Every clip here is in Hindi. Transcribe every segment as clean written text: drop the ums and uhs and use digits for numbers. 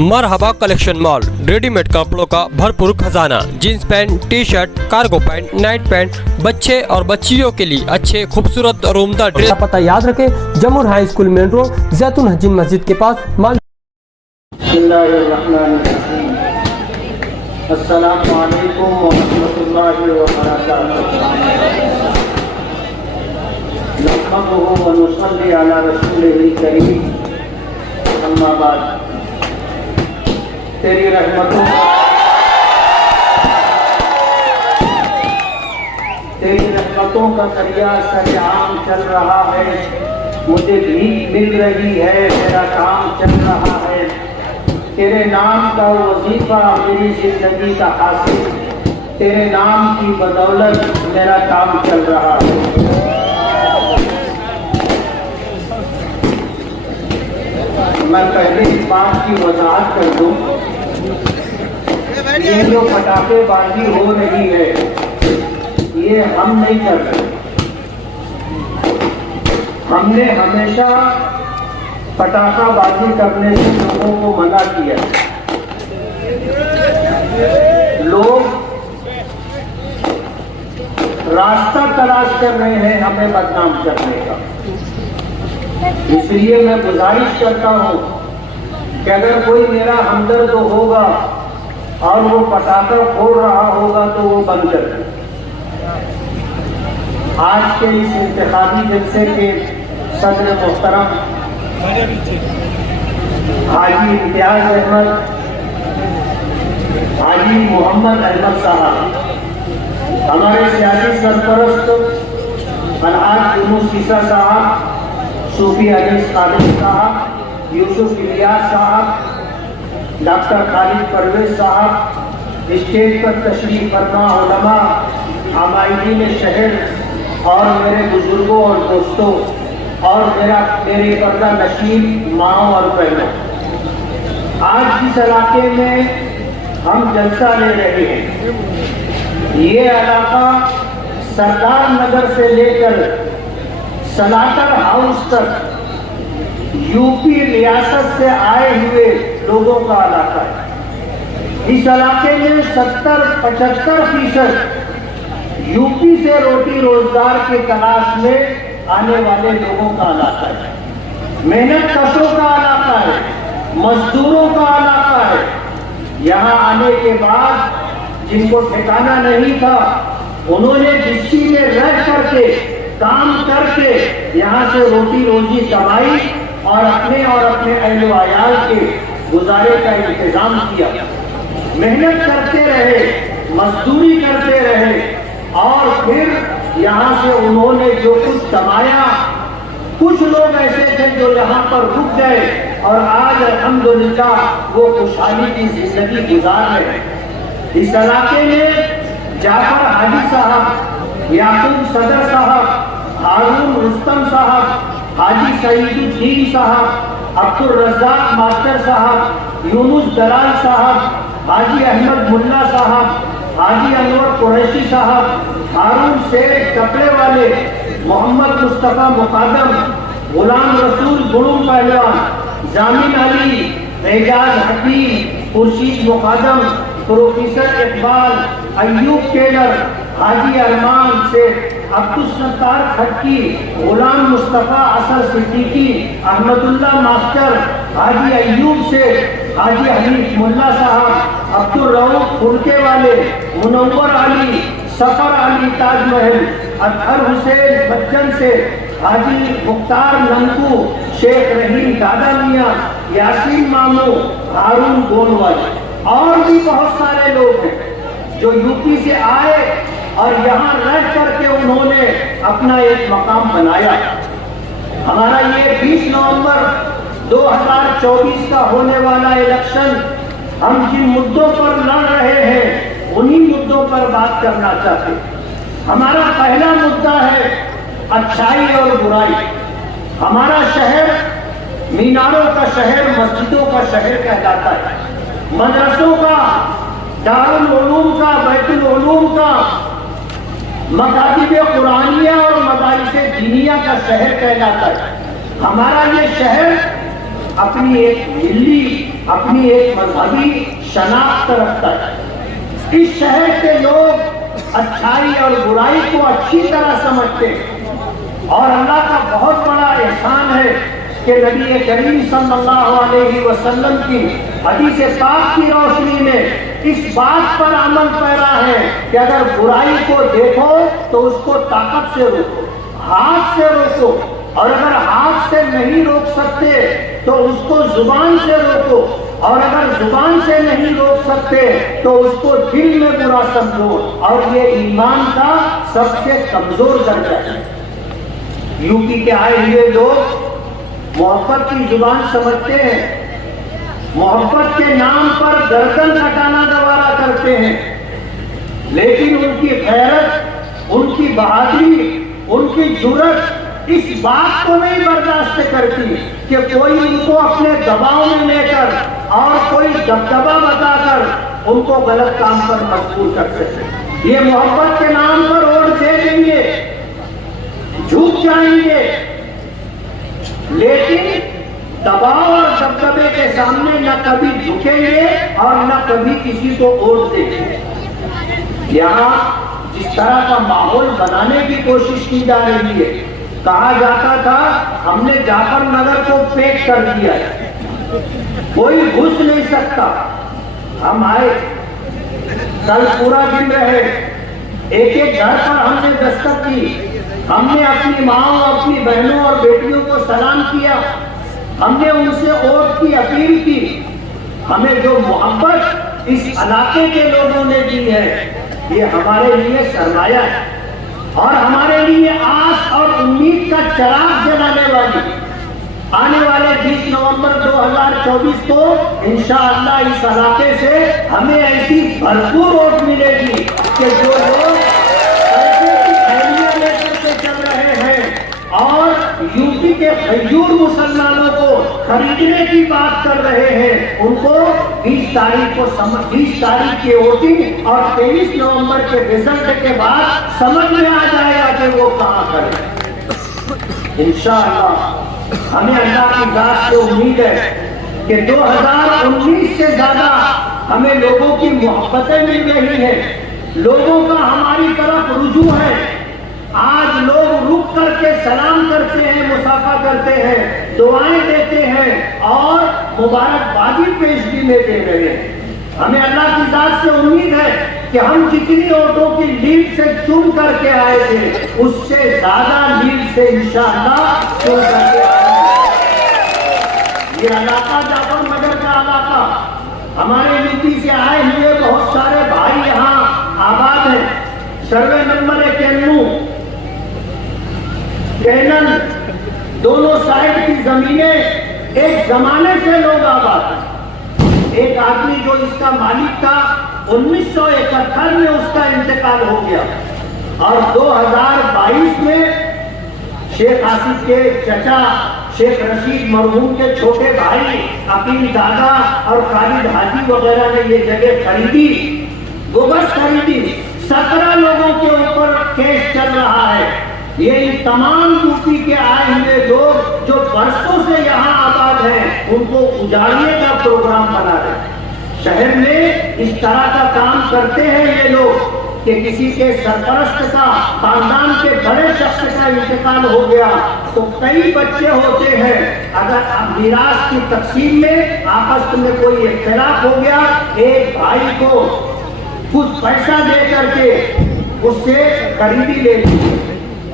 मरहबा कलेक्शन मॉल, रेडीमेड कपड़ों का भरपूर खजाना, jeans pant, T shirt, cargo pant, night pant, बच्चे और बच्चियों के लिए अच्छे खूबसूरत और उम्दा ड्रेस। पता याद रखें, जमुर हाई स्कूल मेन रोड, जैतून हजीन मस्जिद के पास। अस्सलामु अलैकुम व रहमतुल्लाहि व बरकातुहू। नहमदुहु व नुसल्ली अला रसूलिहिल करीम, अम्मा बाद। तेरी रहमतों का दरिया सरेआम चल रहा है। मुझे भीख मिल रही है, मेरा काम चल रहा है। तेरे नाम का वजीफा मेरी जिंदगी का हासिल, तेरे नाम की बदौलत मेरा काम चल रहा है। मैं पहले इस बात की वजाहत कर दूं, ये जो पटाखेबाजी हो रही है ये हम नहीं कर रहे। हमने हमेशा पटाखाबाजी करने से लोगों को मना किया। लोग रास्ता तलाश कर रहे हैं हमें बदनाम करने का। इसलिए मैं गुजारिश करता हूं कि अगर कोई मेरा हमदर्द होगा और वो पटाखा फोड़ रहा होगा तो वो बंद कर दे। आज के इस इंतखाबी जलसे के सदर मोहतरम हाजी इम्तियाज अहमद, हाजी मोहम्मद अहमद साहब, हमारे सियासी सरपरस्त अलहाज यूनुस ईसा साहब, सूफी अजीज कादिर साहब, यूसुफ इलियास साहब, डॉक्टर खालिद परवेज साहब, स्टेज पर तशरीफ फरमा उलमा, आमाइदीन शहर और मेरे बुजुर्गों और दोस्तों और मेरे पर्दा नशीब माओ और बहनों, आज जिस इलाके में हम जलसा ले रहे हैं ये इलाका सरदार नगर से लेकर सलाटर हाउस तक यूपी रियासत से आए हुए लोगों का इलाका है। इस इलाके में 70-75% यूपी से रोटी रोजगार की तलाश में आने वाले लोगों का इलाका है। मेहनत कशों का इलाका है, मजदूरों का इलाका है। यहाँ आने के बाद जिनको ठिकाना नहीं था उन्होंने जिसकी में रह करके काम करके यहाँ से रोटी रोजी कमाई और अपने अहलो अयाल के गुजारे का इंतजाम किया। मेहनत करते रहे, मजदूरी करते रहे और फिर यहाँ से उन्होंने जो कुछ कमाया, कुछ लोग ऐसे थे जो यहाँ पर रुक गए और आज अल्हम्दुलिल्लाह वो खुशहाली की जिंदगी गुजार रहे हैं। इस इलाके में जाफर हाजी साहब, याकूब सदर साहब, हारून रुस्तम साहब, हाजी सईदुद्दीन साहब, अब्दुल रज़्ज़ाक मास्टर साहब, यूनुस दलाल साहब, हाजी अहमद मुल्ला साहब, हाजी अनवर कुरैशी साहब, हारून शेख कपड़े वाले, मोहम्मद मुस्तफा मुकादम, गुलाम रसूल गुरुम पहलवान, जामिन अली, एजाज हकीम, खुर्शीद मुकादम, प्रोफेसर इकबाल, अयूब टेलर, हाजी अरमान शेख, अब्दुल सत्तार खट्टी, गुलाम मुस्तफा असर सिद्दीकी, अहमदुल्ला मास्टर, हाजी अयूब शेख, हाजी हनीफ मुल्ला साहब, अब्दुल रऊफ फुलके वाले, मुनव्वर अली, सफर अली ताजमहल, अतहर हुसैन बच्चन से, हाजी मुख्तार नंकू, शेख रहीम दादा मियाँ, यासीन मामू, हारून गोनवाल और भी बहुत सारे लोग हैं जो यूपी से आए और यहाँ रह करके उन्होंने अपना एक मकाम बनाया। हमारा ये 20 नवंबर 2024 का होने वाला इलेक्शन, हम जिन मुद्दों पर लड़ रहे हैं उन्हीं मुद्दों पर बात करना चाहते हैं। हमारा पहला मुद्दा है अच्छाई और बुराई। हमारा शहर मीनारों का शहर, मस्जिदों का शहर कहलाता है, मदरसों का, दारुल उलूम का, बैतुल उलूम का, मकातिब कुरानिया और मदारिस दीनिया का शहर कहलाता है। हमारा ये शहर अपनी एक मिली, अपनी एक मजहबी शनाख्त रखता है। इस शहर के लोग अच्छाई और बुराई को अच्छी तरह समझते हैं और अल्लाह का बहुत बड़ा एहसान है कि नबी करीम सल्लल्लाहु अलैहि वसल्लम की हदीस पाक की रोशनी में इस बात पर अमल पैरा है कि अगर बुराई को देखो तो उसको ताकत से रोको, हाथ से रोको, और अगर हाथ से नहीं रोक सकते तो उसको जुबान से रोको, और अगर जुबान से नहीं रोक सकते तो उसको दिल में बुरा समझो। और ये ईमान का सबसे कमजोर दर्जा है। यूपी के आए हुए लोग मोहब्बत की जुबान समझते हैं, मोहब्बत के नाम पर गर्दन कटाना गवारा करते हैं, लेकिन उनकी गैरत, उनकी बहादुरी, उनकी जुर्रत इस बात को नहीं बर्दाश्त करती कि कोई उनको अपने दबाव में लेकर और कोई दबदबा बताकर उनको गलत काम पर मजबूर कर सके। ये मोहब्बत के नाम पर वोट दे देंगे, झुक जाएंगे, लेकिन दबाव और दबदबे के सामने न कभी झुकेंगे और न कभी किसी को वोट देंगे। यहाँ जिस तरह का माहौल बनाने की कोशिश की जा रही है, कहा जाता था हमने जाफर नगर को पैक कर दिया है, कोई घुस नहीं सकता। हम आए, कल पूरा दिन रहे, एक एक घर पर हमने दस्तक की, हमने अपनी माओ, अपनी बहनों और बेटियों को सलाम किया, हमने उनसे वोट की अपील की। हमें जो मोहब्बत इस इलाके के लोगों ने दी है, ये हमारे लिए सरमाया है और हमारे लिए आस और उम्मीद का चिराग जलाने वाली। आने वाले 20 नवंबर 2024 को इंशाअल्लाह इस इलाके से हमें ऐसी भरपूर वोट मिलेगी कि जो लोग पैसे की थैलियां लेकर के चल रहे हैं और यूपी के खजूर मुसलमानों को खरीदने की बात कर रहे हैं, उनको 20 तारीख को 20 तारीख की वोटिंग और 23 नवंबर के रिजल्ट के बाद समझ में आ जाएगा कि वो कहां करें। इंशाअल्लाह हमें अल्लाह की जात से उम्मीद है कि 2019 से ज्यादा हमें लोगों की मोहब्बतें मिल रही है, लोगों का हमारी तरफ रुजू है। आज लोग रुक करके सलाम करते हैं, मुसाफा करते हैं, दुआएं देते हैं और मुबारकबादी पेशगी में दे रहे हैं। हमें अल्लाह की जात से उम्मीद है कि हम जितनी वोटों की लीड से चुन करके आए थे, उससे ज्यादा लीड से इंशाअल्लाह चुन करके ये इलाका जाफर नगर का इलाका, हमारे यूपी से आए हुए बहुत सारे भाई यहाँ आबाद हैं। सर्वे नंबर 91 कैनल दोनों साइड की जमीनें एक जमाने से लोग आबाद हैं। एक आदमी जो इसका मालिक था 1971 में उसका इंतकाल हो गया और 2022 में शेख आसिफ के चचा शेख रशीद मरहूम के छोटे भाई अकील दादा और खालिद हाजी वगैरह ने ये जगह खरीदी, गोबस खरीदी। 17 लोगों के ऊपर केस चल रहा है। ये तमाम यूपी के आए हुए लोग जो बरसों से यहाँ आबाद हैं, उनको उजाड़ने का प्रोग्राम बना रहे हैं। शहर में इस तरह का काम करते हैं ये लोग कि किसी के सरपरस्त का, खानदान के बड़े शख्स का इंतकाल हो गया तो कई बच्चे होते हैं, अगर मिरास की तकसीम में आपस में कोई इख्तिलाफ हो गया, एक भाई को कुछ पैसा दे करके उससे खरीदी ले ली,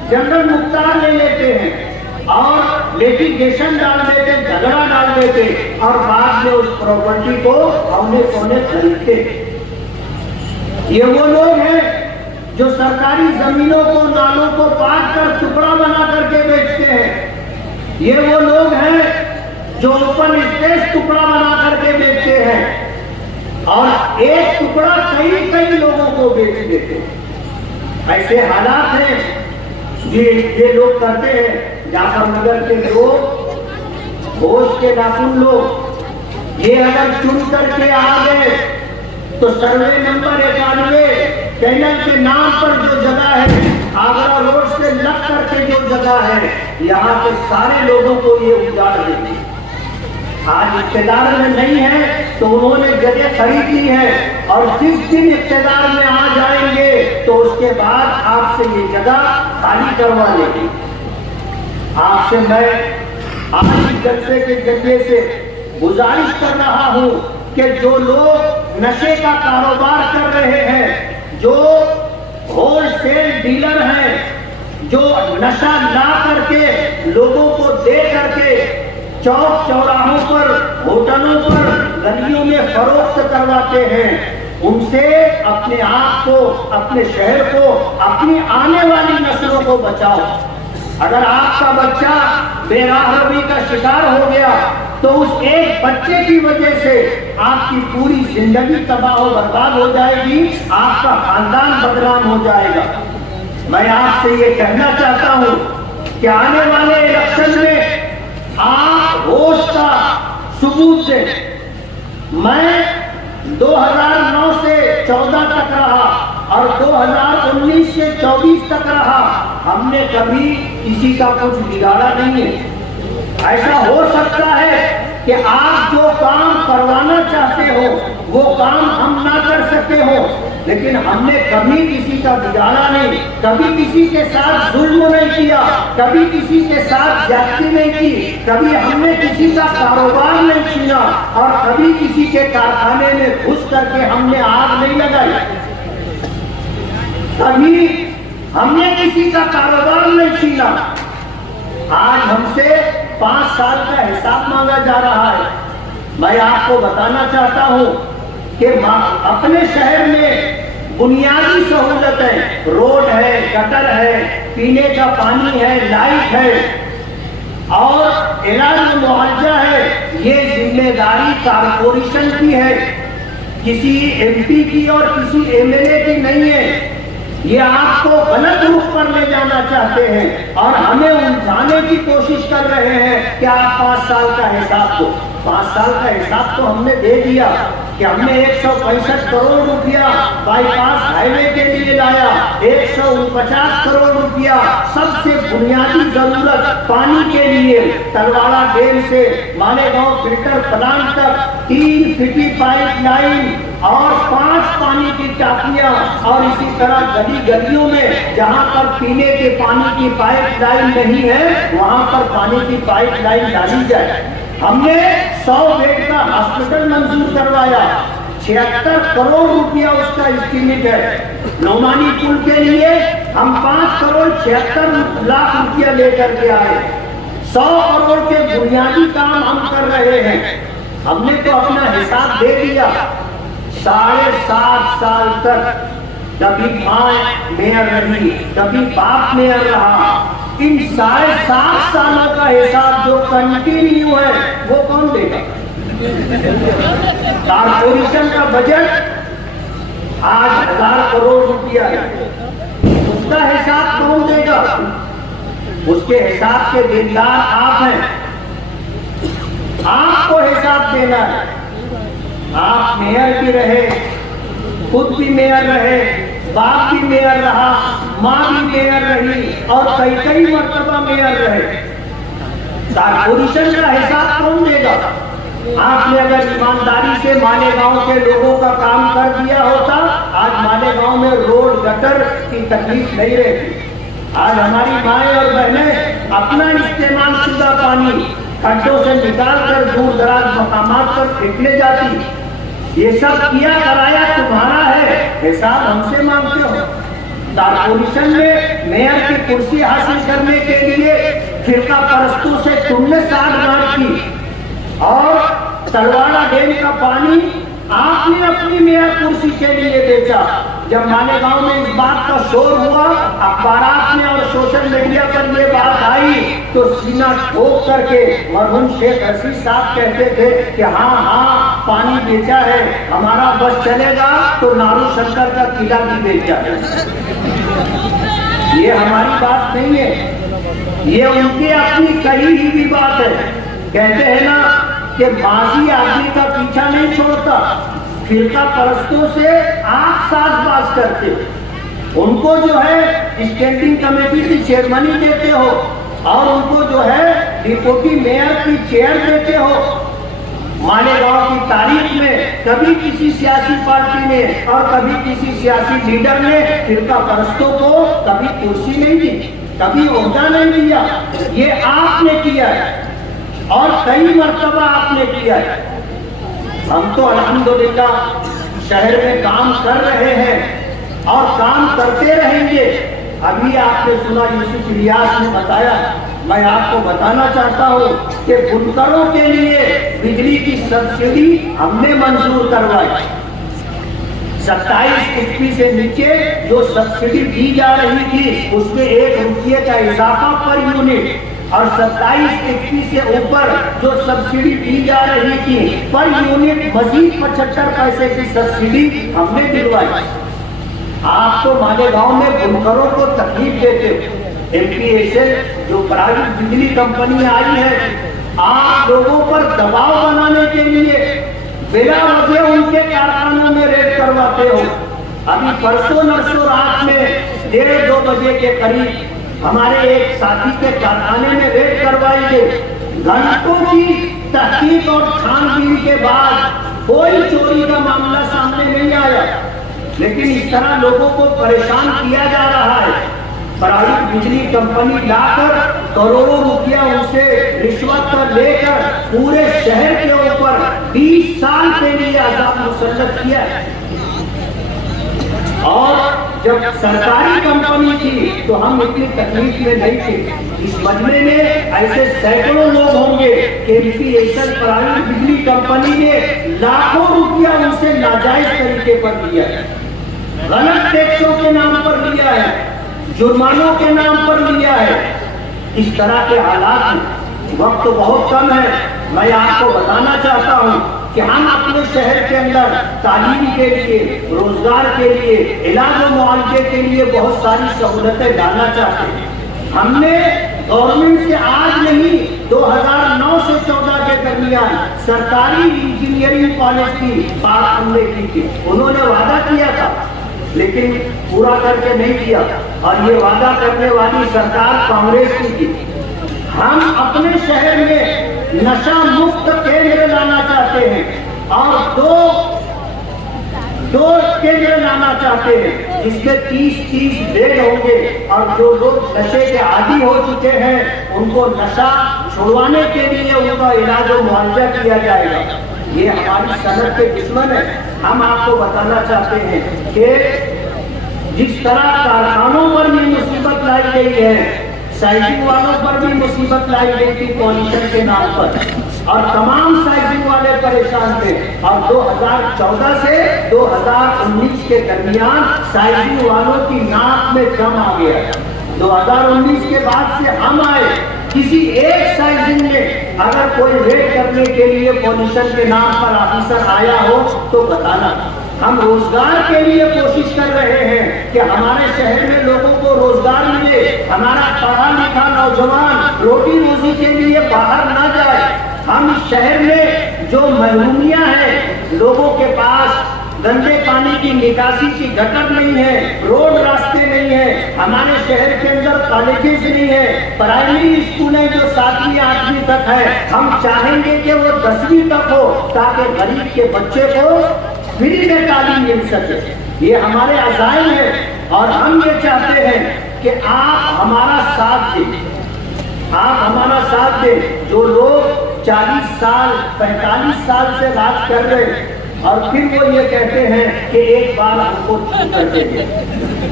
जनरल मुख्तार ले लेते हैं और लिटिगेशन डाल देते, झगड़ा डाल देते और बाद में उस प्रॉपर्टी को औने पौने खरीदते। ये वो लोग हैं जो सरकारी जमीनों को, नालों को पाट कर टुकड़ा बना करके बेचते हैं। ये वो लोग हैं जो ओपन स्पेस टुकड़ा बना करके बेचते हैं और एक टुकड़ा कई कई लोगों को बेच देते हैं। ऐसे हालात हैं ये लोग करते हैं। जाफर नगर के लोग, होश के नाखून लोग, ये अगर चुन करके आ गए तो सर्वे नंबर 91 कैनल के नाम पर जो जगह है, आगरा रोड से लग करके जो जगह है, यहाँ के सारे लोगों को ये उजाड़ देंगे। आज इख्तियार में नहीं है तो उन्होंने जगह खरीद ली है, और जिस दिन इख्तियार में आ जाएंगे तो उसके बाद आपसे ये जगह खाली करवा लेंगे। आपसे मैं आज इस जलसे के जरिए से गुजारिश कर रहा हूं कि जो लोग नशे का कारोबार कर रहे हैं, जो होलसेल डीलर हैं, जो नशा ला करके लोगों को दे करके चौक चौराहों पर, होटलों पर, गलियों में फरोख्त करवाते हैं, उनसे अपने आप को, अपने शहर को, अपनी आने वाली नस्लों को बचाओ। अगर आपका बच्चा बेराहवी का शिकार हो गया तो उस एक बच्चे की वजह से आपकी पूरी जिंदगी तबाह और बर्बाद हो जाएगी, आपका खानदान बदनाम हो जाएगा। मैं आपसे ये कहना चाहता हूं कि आने वाले इलेक्शन में आप होश का सबूत दें। मैं 2009 से 14 तक रहा और 2019 से 24 तक रहा, हमने कभी किसी का कुछ बिगाड़ा नहीं है। ऐसा हो सकता है कि आप जो काम करवाना चाहते हो वो काम हम ना कर सके हो, लेकिन हमने कभी किसी का बिगाड़ा नहीं, कभी किसी के साथ जुल्म नहीं किया, कभी किसी के साथ ज्यादती नहीं की, कभी हमने किसी का कारोबार नहीं छीना और कभी किसी के कारखाने में घुस करके हमने आग नहीं लगाई, कभी हमने किसी का कारोबार नहीं छीना। आज हमसे 5 साल का हिसाब मांगा जा रहा है। मैं आपको बताना चाहता हूं कि अपने शहर में बुनियादी सहूलतें, रोड है, गटर है, पीने का पानी है, लाइट है और इलाज मुआवजा है, ये जिम्मेदारी कारपोरेशन की है, किसी एमपी की और किसी एमएलए की नहीं है। ये आपको गलत रूप पर ले जाना चाहते हैं और हमें उलझाने की कोशिश कर रहे हैं कि आप 5 साल का हिसाब दो। 5 साल का हिसाब तो हमने दे दिया कि हमने 165 करोड़ रुपया बाईपास हाईवे के लिए लाया, 149 करोड़ रुपया सबसे बुनियादी जरूरत पानी के लिए तलवाड़ा डैम से मालेगांव फिल्टर प्लांट तक 3 फीटी पाइप लाइन और 5 पानी की टाकियां और इसी तरह गली गलियों में जहां पर पीने के पानी की पाइप लाइन नहीं है वहां पर पानी की पाइप लाइन डाली जाए। हमने 100 बेड का हॉस्पिटल मंजूर करवाया, 76 करोड़ रुपया उसका एस्टीमेट है। नौमानी पुल के लिए हम 5 करोड़ 76 लाख रुपया लेकर के आए। 100 करोड़ के बुनियादी काम हम कर रहे हैं। हमने तो अपना हिसाब दे दिया। 7.5 साल तक कभी मां मेयर रही, कभी बाप मेयर रहा। इन 7.5 सालों का हिसाब जो कंटिन्यू है वो कौन देगा? कारपोरेशन का बजट आज 1000 करोड़ रुपया है, उसका हिसाब कौन देगा? उसके हिसाब के देनदार आप हैं, आपको हिसाब देना है। आप मेयर भी रहे, खुद भी मेयर रहे, बाप भी मेयर रहा, माँ भी मेयर रही और कई मर्तबा मेयर रहे। कारपोरेशन का हिसाब कौन देगा? आपने अगर ईमानदारी से मालेगांव के लोगों का काम कर दिया होता, आज मालेगांव में रोड गटर की तकलीफ नहीं रहती। आज हमारी माएं और बहनें अपना इस्तेमाल शुदा पानी खड्डों से निकाल कर दूर दराज मकामात पर फेंकने जाती। ये सब किया कराया तुम्हारा है, हिसाब हमसे मांगते हो। कारपोरेशन में मेयर की कुर्सी हासिल करने के लिए फिरका परस्तों से तुमने साठगांठ की और तलवाड़ा डैम का पानी आपने अपनी मेयर कुर्सी के लिए बेचा। जब मालेगांव में इस बात का शोर हुआ, अखबारात में और सोशल मीडिया पर ये बात आई, तो सीना ठोक करके मरहूम शेख हसीस साहब कहते थे कि हाँ पानी बेचा है, हमारा बस चलेगा तो नारू शंकर का किला भी बेचा है। ये हमारी बात नहीं है, ये उनकी अपनी कही हुई बात है। कहते हैं ना कि माजी आदमी का पीछा नहीं छोड़ता, फिरका परस्तों से आप साजबाज करते हो। उनको जो है स्टैंडिंग कमेटी की चेयरमैनी देते हो और उनको जो है डिप्टी मेयर की चेयर देते हो। मालेगांव की तारीख में कभी किसी सियासी पार्टी ने और कभी किसी सियासी लीडर ने फिरका परस्तों को कभी कुर्सी नहीं दी, कभी ओहदा नहीं दिया। ये आपने किया है और कई मर्तबा आपने किया है। हम तो अल्हम्दुलिल्लाह शहर में काम कर रहे हैं और काम करते रहेंगे। अभी आपने सुना यूसुफ इलियास ने बताया, मैं आपको बताना चाहता हूँ कि बुनकरों के लिए बिजली की सब्सिडी हमने मंजूर करवाई। 27 रुपये से नीचे जो सब्सिडी दी जा रही थी उसमें 1 रुपये का इजाफा पर यूनिट, और 27 रुपये से ऊपर जो सब्सिडी दी जा रही थी पर यूनिट मजीद 75 पैसे की सब्सिडी हमने दिलवाई। आप तो मालेगांव में बुनकरों को तकलीफ देते हो। MPSL जो प्राइवेट बिजली कंपनी आई है, आप लोगों पर दबाव बनाने के लिए बिना वजह उनके कारखानों में रेड करवाते हो। अभी परसों नरसों रात में 1:30-2 बजे के करीब हमारे एक साथी के कारखाने में रेड करवाई गई। घंटों की तहकीक और छानबीन के बाद कोई चोरी का मामला सामने नहीं आया, लेकिन इस तरह लोगों को परेशान किया जा रहा है। प्राइवेट बिजली कंपनी लाकर करोड़ों रुपया उनसे रिश्वत पर लेकर पूरे शहर के ऊपर 20 साल के लिए अजाब मुसल्लत किया। और जब सरकारी कंपनी थी तो हम इतनी तकलीफ में नहीं थे। इस मजमे में ऐसे सैकड़ों लोग होंगे कि MPSL प्राइवेट बिजली कंपनी ने लाखों रुपया उनसे नाजायज तरीके पर लिया है, गलत टैक्सों के नाम पर लिया है, जुर्मानों के नाम पर लिया है। इस तरह के हालात, वक्त तो बहुत कम है। मैं आपको बताना चाहता हूँ कि हम अपने शहर के अंदर तालीम के लिए, रोजगार के लिए, इलाज और मुआवजे के लिए बहुत सारी सहूलतें डालना चाहते हैं। हमने गवर्नमेंट से आज नहीं 2009 से 14 के दरमियान सरकारी इंजीनियरिंग कॉलेज की बात हमने की थी। उन्होंने वादा किया था लेकिन पूरा करके नहीं किया, और ये वादा करने वाली सरकार कांग्रेस की थी। हम अपने शहर में नशा मुक्त केंद्र लाना चाहते हैं और दो केंद्र लाना चाहते हैं जिसमें 30 बेड होंगे, और जो लोग नशे के आदी हो चुके हैं उनको नशा छुड़वाने के लिए उनका इलाज और मुआवजा किया जाएगा। ये हमारी सनत के दुश्मन है। हम आपको बताना चाहते हैं कि जिस तरह कारखानों पर भी मुसीबत लाई गई है, साइजिंग वालों पर भी मुसीबत लाई गई थी पॉल्यूशन के नाम पर, और तमाम साइजिंग वाले परेशान थे। और 2014 से 2019 के दरमियान साइजिंग वालों की नाक में दम आ गया। 2019 के बाद से हम आए, किसी एक साइजिंग में अगर कोई रेड करने के लिए पॉल्यूशन के नाम पर ऑफिसर आया हो तो बताना। हम रोजगार के लिए कोशिश कर रहे हैं कि हमारे शहर में लोगों को रोजगार मिले, हमारा पढ़ा लिखा नौजवान रोटी रोजी के लिए बाहर ना जाए। हम शहर में जो महरूमियां हैं, लोगों के पास गंदे पानी की निकासी की गटर नहीं है, रोड रास्ते नहीं है, हमारे शहर के अंदर कॉलेजेस नहीं है, प्राइमरी स्कूल है जो 7वीं 8वीं तक है। हम चाहेंगे कि वो 10वीं तक हो ताकि गरीब के बच्चे को फ्री में तालीम मिल सके। ये हमारे अज़ाइम है और हम ये चाहते हैं कि आप हमारा साथ दें। आप हमारा साथ दें। जो लोग 40 साल 45 साल से राज कर रहे हैं और फिर वो ये कहते हैं कि एक बार हमको चुन कर देंगे,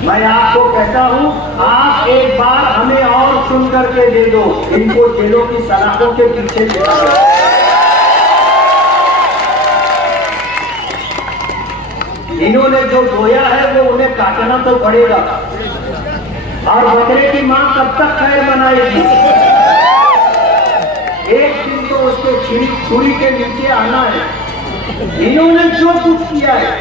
मैं आपको कहता हूँ आप एक बार हमें और चुन करके दे दो। इनको जेलों की सलाखों के पीछे देखा जाए। इन्होंने जो बोया है वो उन्हें काटना तो पड़ेगा, और बकरे की मां कब तक खैर बनाएगी? एक दिन तो उसके छुरी के नीचे आना है। इन्होंने जो कुछ किया है,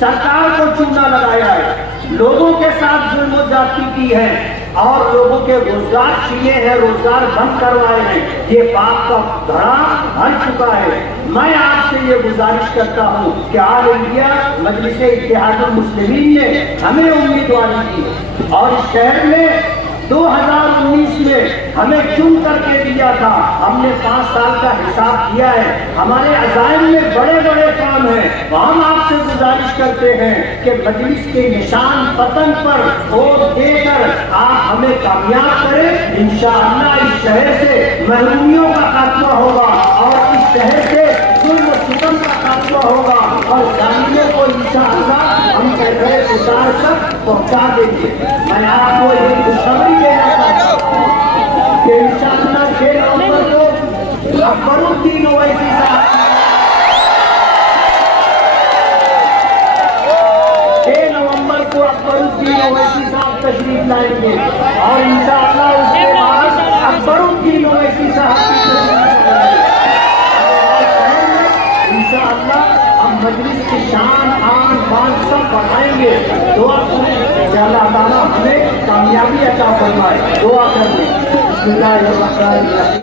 सरकार को चूना लगाया है, लोगों के साथ जुल्म ज्यादती की है और लोगों के रोजगार छीने हैं, रोजगार बंद करवाए हैं। ये पाप का घड़ा भर चुका है। मैं आपसे ये गुजारिश करता हूँ कि ऑल इंडिया मजलिस इत्तेहादुल मुस्लिमीन ने हमें उम्मीदवारी की और इस शहर में 2019 में हमें चुन करके दिया था। हमने 5 साल का हिसाब किया है। हमारे अज़ाइम में बड़े बड़े काम हैं। हम आपसे गुजारिश करते हैं कि मजलिस के निशान पतन पर वोट देकर आप हमें कामयाब करें। इंशाअल्लाह इस शहर से महरूमियों का खात्मा होगा और इस शहर से जुल्म सितम का खात्मा होगा और जालिमों को इंशाअल्लाह हम कहते उतार कर पहुंचा देंगे। मैं आपको एक खुशखबरी देना चाहता हूं कि इंशाअल्लाह 6 नवंबर को अकबरुद्दीन ओवैसी साहब 6 नवंबर को अकबरुद्दीन ओवैसी साहब तशरीफ लाएंगे और इंशाअल्लाह उसके बाद अकबरुद्दीन ओवैसी साहब की तशरीफ लाएंगे। इंशाअल्लाह हम मजलिस की शान आन बान सब बढ़ाएंगे। दुआ करें कि अल्लाह ताला हमें कामयाबी अता फरमाए। दुआ करें। बिस्मिल्लाहिर्रहमानिर्रहीम।